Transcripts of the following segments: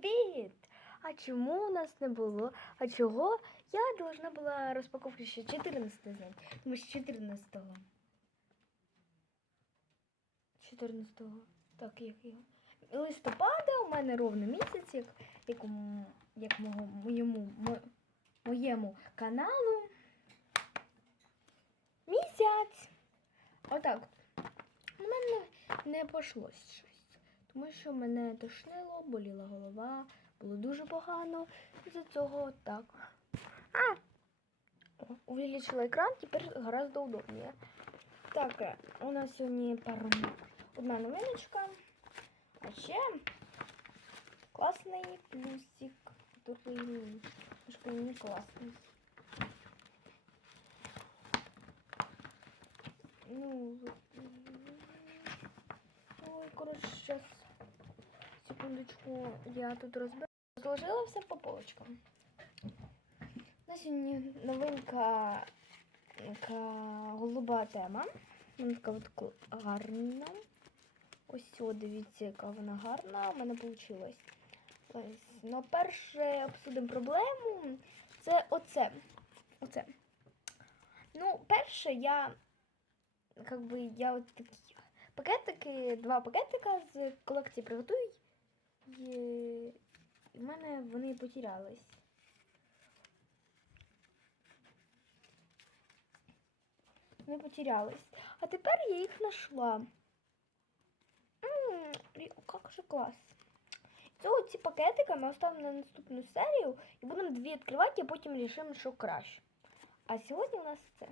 привіт! А чому у нас не було? А чого? Я должна була розпаковку ще 14 зняти. Тому що 14-го. 14-го. Так, як його. Листопада у мене ровно місяць, як, як, як мого, моєму, мо- моєму каналу. Місяць. Отак. У мене не щось. Тому що мене тошнило, боліла голова, було дуже погано. І за цього так. А! О, Увеличила екран, тепер гораздо удобніше. Так, е, у нас сьогодні пару одна новиночка. А ще класний плюсик, який трошки не класний. Ну, ой, коротше, сейчас, секундочку, я тут розберу. Розложила все по полочкам. На сьогодні новинка така голуба тема. Вона така от гарна. Ось о, дивіться, яка вона гарна. У мене вийшло. Ну, перше обсудимо проблему. Це оце. Оце. Ну, перше, я как я от такі пакетики, два пакетика з колекції приготую. І в мене вони потерялись. Вони потерялись. А тепер я їх знайшла. Як же клас. Це оці пакетики ми оставимо на наступну серію і будемо дві відкривати, а потім рішимо, що краще. А сьогодні у нас це.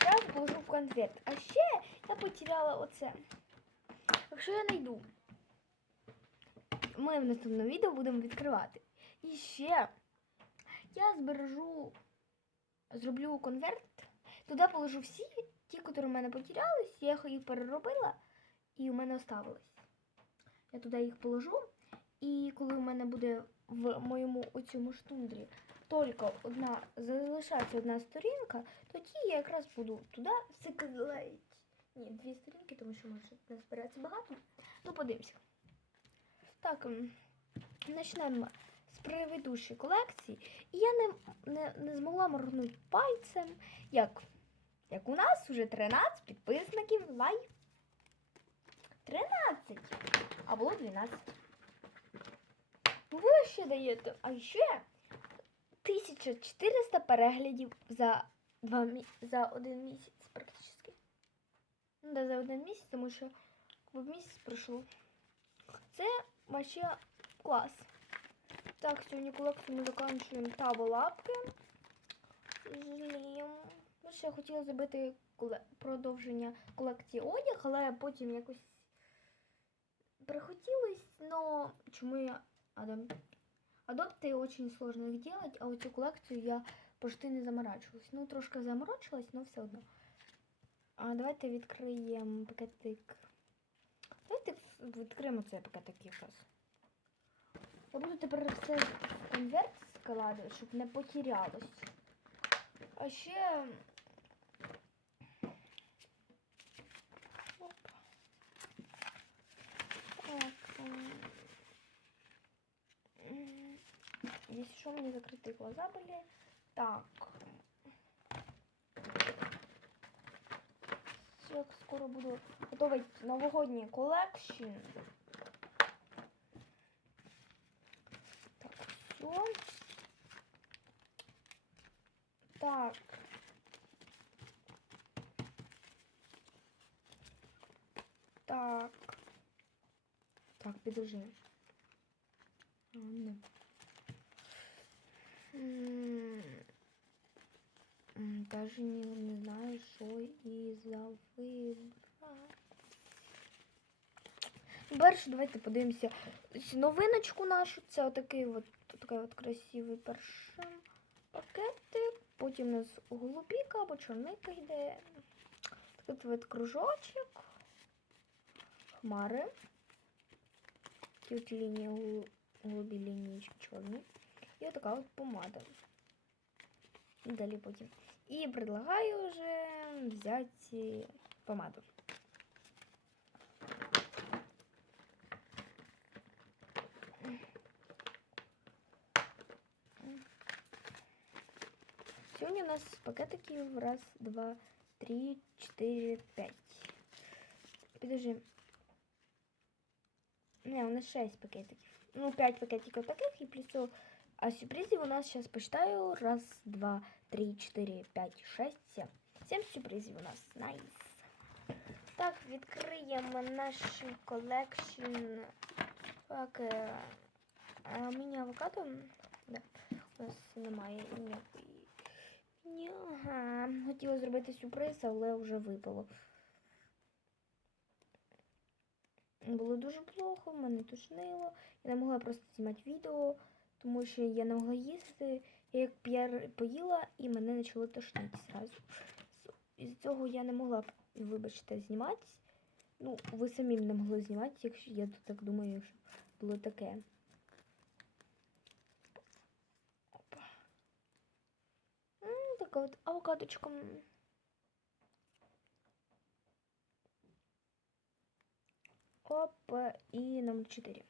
Зразу положу в конверт. А ще я потеряла оце. Якщо я знайду, ми в наступному відео будемо відкривати. І ще я збережу, зроблю конверт, туди положу всі ті, які в мене потерялись, я їх переробила і у мене оставились. Я туди їх положу, і коли у мене буде в моєму оцьому штундрі тільки одна залишається одна сторінка, тоді я якраз буду туди все клеїти. Ні, дві сторінки, тому що може не збиратися багато. Ну, подивимося. Так, почнемо з предыдущої колекції. І я не, не, не змогла моргнути пальцем. Як, як у нас вже 13 підписників лайк. 13, а було 12. Ви ще даєте, а ще 1400 переглядів за, два, мі- за один місяць практично. Ну, да, за один місяць, тому що в місяць пройшло. Це вообще клас. Так, сьогодні колекцію ми закінчуємо таболапки. Жаліємо. Ну, ще хотіла зробити продовження колекції одяг, але потім якось прихотілось, но чому я Адам? Адопты очень сложно их делать, а вот эту коллекцию я почти не заморачивалась. Ну, трошки заморочилась, но все одно. А давайте відкриємо пакетик. Давайте відкриємо цей пакетик якраз. Я буду тепер все в конверт складати, щоб не потерялось. А ще. Оп. Так. ем, м, Если что, мне закрытые глаза были. Так. Все, скоро буду готовить новогодний колекшн. Так, все. Так. Так. Так, підожди. М, Даже не, не знаю, що і за вибрати. Перше, давайте подивимося новиночку нашу. Це отакий от, такий от красивий перший пакетик. Потім у нас голубіка або чорника йде. Такий от кружочок. Хмари. Такі от лінії голубі лінії чорні. І така от помада. І далі потім. И предлагаю уже взять э, помаду. Сегодня у нас пакетики раз, два, три, четыре, пять. Подожди. Не, у нас шесть пакетиков. Ну, пять пакетиков таких и плюс А сюрпризів у нас сейчас посчитаю. Раз, два, три, четыре, пять, шесть, семь. Семь сюрпризів у нас. Найс. Так, відкриємо наш колекшн. Так, е, а мені авокадо. Да. У нас немає ніякої. Ні, ага. Хотіла зробити сюрприз, але вже випало. Було дуже плохо, мене тушнило. Я не могла просто знімати відео, тому що я не могла їсти. Я як п'яр поїла і мене почало тошнити зразу. Із цього я не могла, вибачте, зніматись. Ну, ви самі не могли знімати, якщо я тут так думаю, що було таке. Опа. Ну, така от авокадочка. Оп, и номер 4.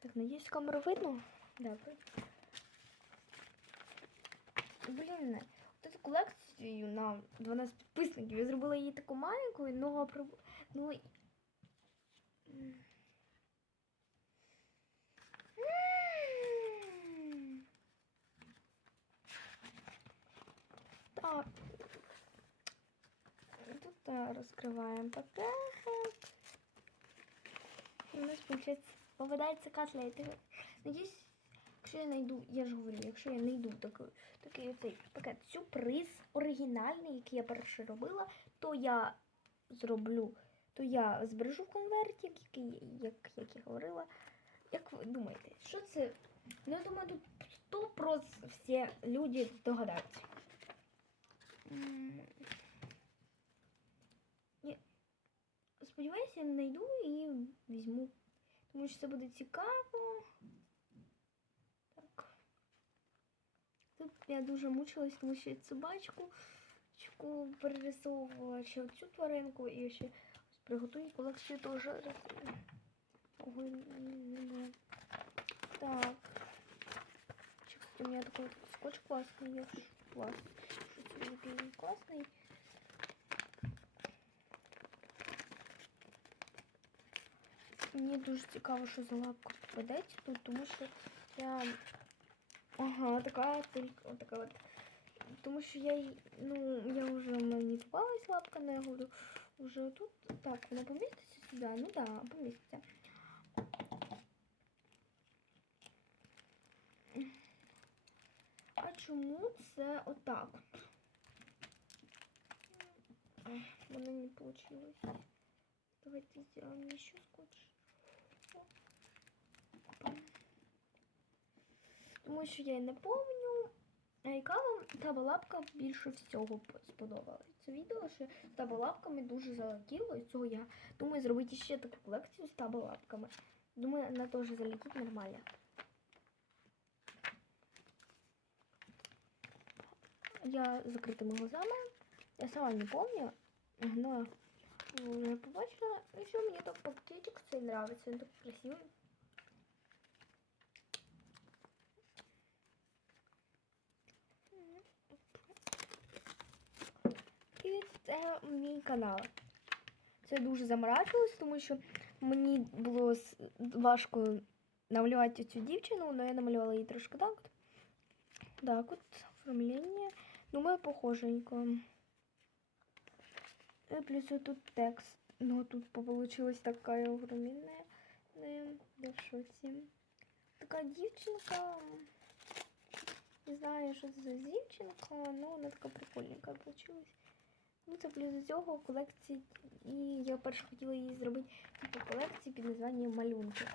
Так, надеюсь, камеру видно? Да, видно. Блін, от эту колекцію на 12 підписників. Я зробила її таку маленьку, но ну. Так. Тут розкриваємо пакет. І у нас виходить, попадається котлети. Надіюсь, якщо я знайду, я ж говорю, якщо я знайду такий, такий оцей пакет сюрприз оригінальний, який я перше робила, то я зроблю, то я збережу в конверті, який, як, як я говорила. Як ви думаєте, що це? Ну, я думаю, тут 100 про всі люди догадаються. Сподіваюся, я знайду і візьму. Тому що це буде цікаво. Так. Тут я дуже мучилась, тому що я собачку чку перерисовувала ще цю тваринку і ще ось приготую колекцію теж. роз- Ого, не знаю. Так. Ще, кстати, у меня такой вот скотч классный. Я ж класс. Что это классный. Мені дуже цікаво, що за лапка попадеться тут, тому що я. Ага, така тільки така от. Тому що я й- ну, я вже мені попалась лапка, не говорю. Вже тут. Так, вона поміститься сюди? Ну так, да, поміститься. А чому це отак? от? Ах, Воно не вийшло. Давайте сделаем еще скотч. Тому що я не. А яка вам та балапка більше всього сподобалась? Це відео, що з табалапками дуже залетіло, і цього я думаю зробити ще таку колекцію з табалапками. Думаю, вона теж залетить нормально. Я з закритими глазами. Я сама не помню, но вже побачила. І що мені так пакетик цей нравиться, він так красивий. І це мій канал. Це дуже заморачувалось, тому що мені було важко намалювати цю дівчину, але я намалювала її трошки так. Так, от оформлення. Думаю, похоженько. І плюс тут текст. Ну, тут получилась така огромная. Я в шоці. Така дівчинка. Не знаю, що це за дівчинка, але вона така прикольненька получилась. Ну, це плюс до цього колекції. І я перше хотіла її зробити типу колекції під названням малюнки.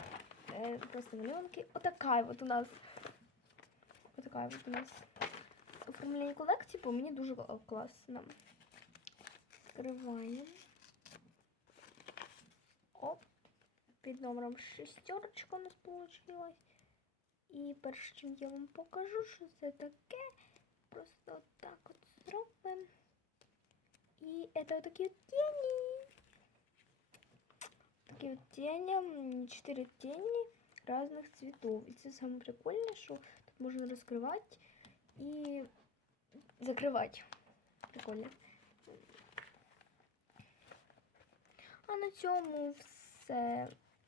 Е, просто малюнки. Отака от у нас. Отака от у нас оформлення колекції, по мені дуже класно. Відкриваємо. Оп. Під номером шестерочка у нас получилась. І перш чим я вам покажу, що це таке. Просто так от зробимо. І це такі от тіні. Такі от тіні, м, чотири тіні різних цвітів. І це саме прикольне, що тут можна розкривати і закривати. Прикольно. А на цьому все.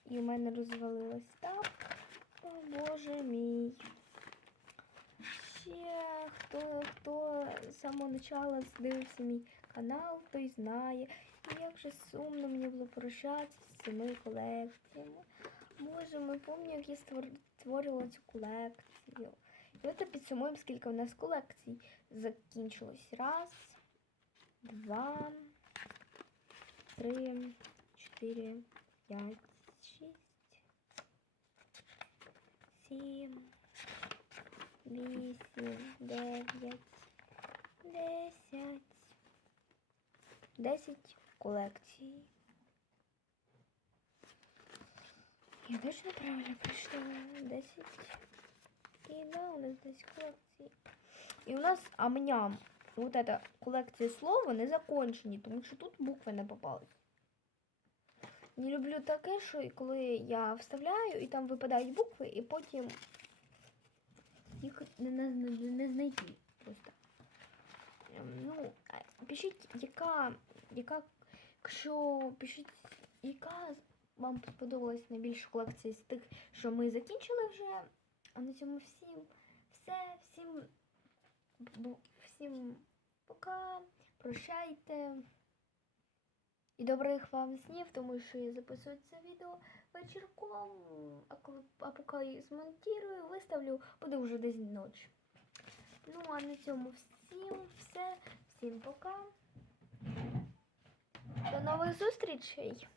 І в мене розвалилось так. О, боже мій. Ще хто, хто з самого початку дивився мій канал, той знає. І як же сумно мені було прощатися з цими колекціями. Боже, ми пам'ятаю, як я створ- створювала цю колекцію. І от підсумуємо, скільки у нас колекцій закінчилось. Раз, два, три, чотири, п'ять, шість, сім, вісім, дев'ять, десять. Десять колекцій. Я точно правильно прийшла? Десять. І да, у нас 10 колекцій. І у нас амням. Вот эта колекція слова не закончені, тому що тут букви не попались. Не люблю таке, що коли я вставляю, і там випадають букви, і потім їх не, не, не знайти просто. Ну, пишіть, яка, яка, якщо пишіть, яка вам сподобалась найбільша колекція з тих, що ми закінчили вже. А на цьому всім все, всім, всім пока, прощайте. І добрих вам снів, тому що я записую це відео вечірком, а, коли, а поки я змонтую, виставлю, буде вже десь ночі. Ну, а на цьому всім все. Всім пока. До нових зустрічей!